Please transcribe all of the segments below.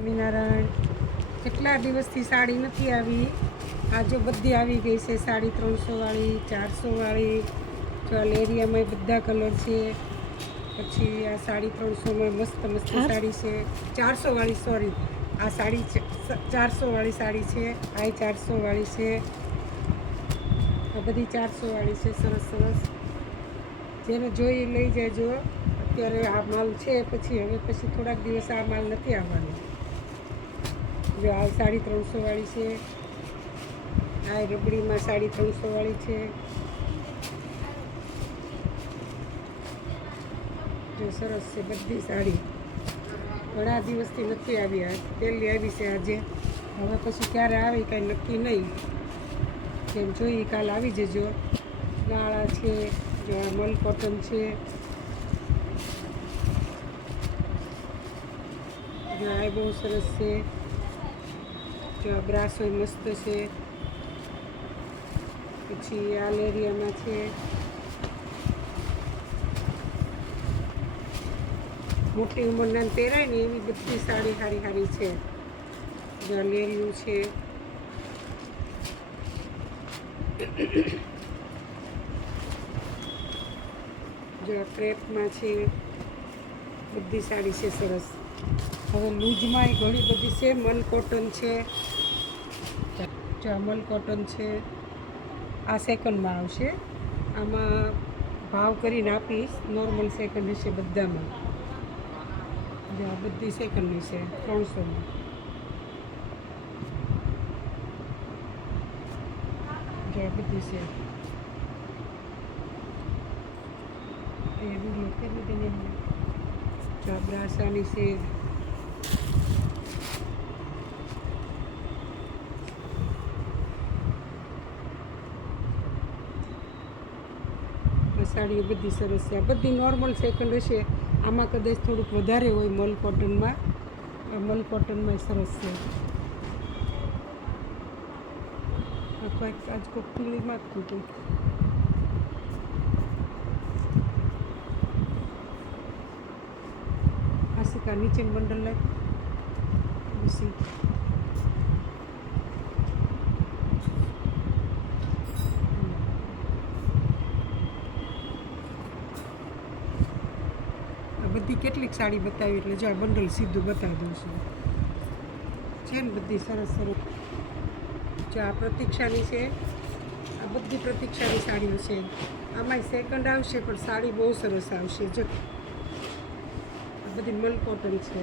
સ્વામિનારાયણ. કેટલા દિવસથી સાડી નથી આવી. આ જો બધી આવી ગઈ છે સાડી, 300 વાળી, 400 વાળી. જો આ લેરિયામાં બધા કલર છે. પછી આ સાડી 300માં મસ્ત મસ્ત સાડી છે. 400 વાળી, સોરી, આ સાડી 400 વાળી સાડી છે. આ 400 વાળી છે. આ બધી 400 વાળી છે. સરસ સરસ, જેને જોઈ લઈ જજો. અત્યારે આ માલ છે, પછી થોડાક દિવસ આ માલ નથી આવવાનો. જો આ સાડી 300 વાળી છે. આ રબડીમાં સાડી 300 વાળી છે. જો સરસ છે બધી સાડી. ઘણા દિવસથી નથી આવી. આ પહેલી આવી છે આજે. હવે પછી ક્યારે આવી કાંઈ નક્કી નહીં. જેમ જોઈ કાલ આવી જજો. ગાળા છે, જો આ મલ કોટન છે. જો આ બહુ સરસ છે. જો આ બ્રાસો મસ્ત છે. પછી આ લેરિયામાં છે. મોટી ઉંમરના પહેરાય ને એવી બધી સાડી સારી સારી છે. જો આ લેરિયું છે. જો આ ક્રેપમાં છે. બધી સાડી છે સરસ. હવે લૂઝમાં ઘણી બધી છે. મલ કોટન છે. જો આ મલ કોટન છે. આ સેકન્ડમાં આવશે. આમાં ભાવ કરીને આપીશ. નોર્મલ સેકન્ડ હશે બધામાં. જો આ બધી સેકન્ડની છે 300માં. જો આ બધી છે. એ વિડીયો કરી દે. જો આ બ્રાસાની છે. સાડીઓ બધી સરસ છે. આ બધી નોર્મલ સેકન્ડ હશે. આમાં કદાચ થોડુંક વધારે હોય મલ કોટનમાં. મલ કોટનમાં સરસ છે. કોઈક આજ કોઈક પીલીમાં જ હતું. આશિકા નીચેનું બંડલ લાગ પછી બધી કેટલીક સાડી બતાવી એટલે જો આ બંડલ સીધું બતાવી દઉં છું. છે ને બધી સરસ સરસ. જો આ પ્રતીક્ષાની છે. આ બધી પ્રતીક્ષાની સાડીઓ છે. આમાંય સેકન્ડ આવશે પણ સાડી બહુ સરસ આવશે. જો આ બધી મલ કોટન છે.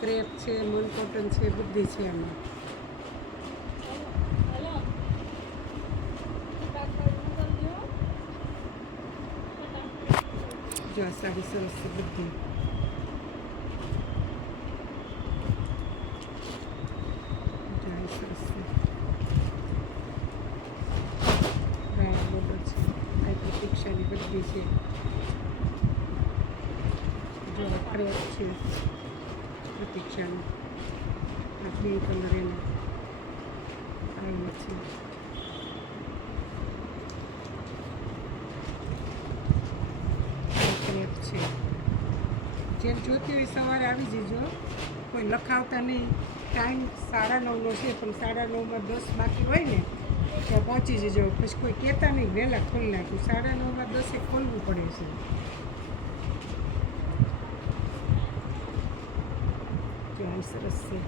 ક્રેપ છે, મલ કોટન છે, બધી છે આમાં. જો આ સાડી સરસ છે બધી. સરસ છે. રાયા બોર્ડર છે. આ પ્રતીક્ષાની બધી છે. જો ક્રેપ છે પ્રતીક્ષાનું. આ ગ્રીન કલર એનો આવ્યો છે. છે. જેમ જોતી હોય સવારે આવી જજો. કોઈ લખાવતા નહીં. ટાઈમ 9:30નો છે, પણ 9:30માં 10 બાકી હોય ને ત્યાં પહોંચી જજો. પછી કોઈ કહેતા નહીં વહેલા ખોલી નાખ્યું. 9:30માં 10 ખોલવું પડે છે. જો સરસ છે.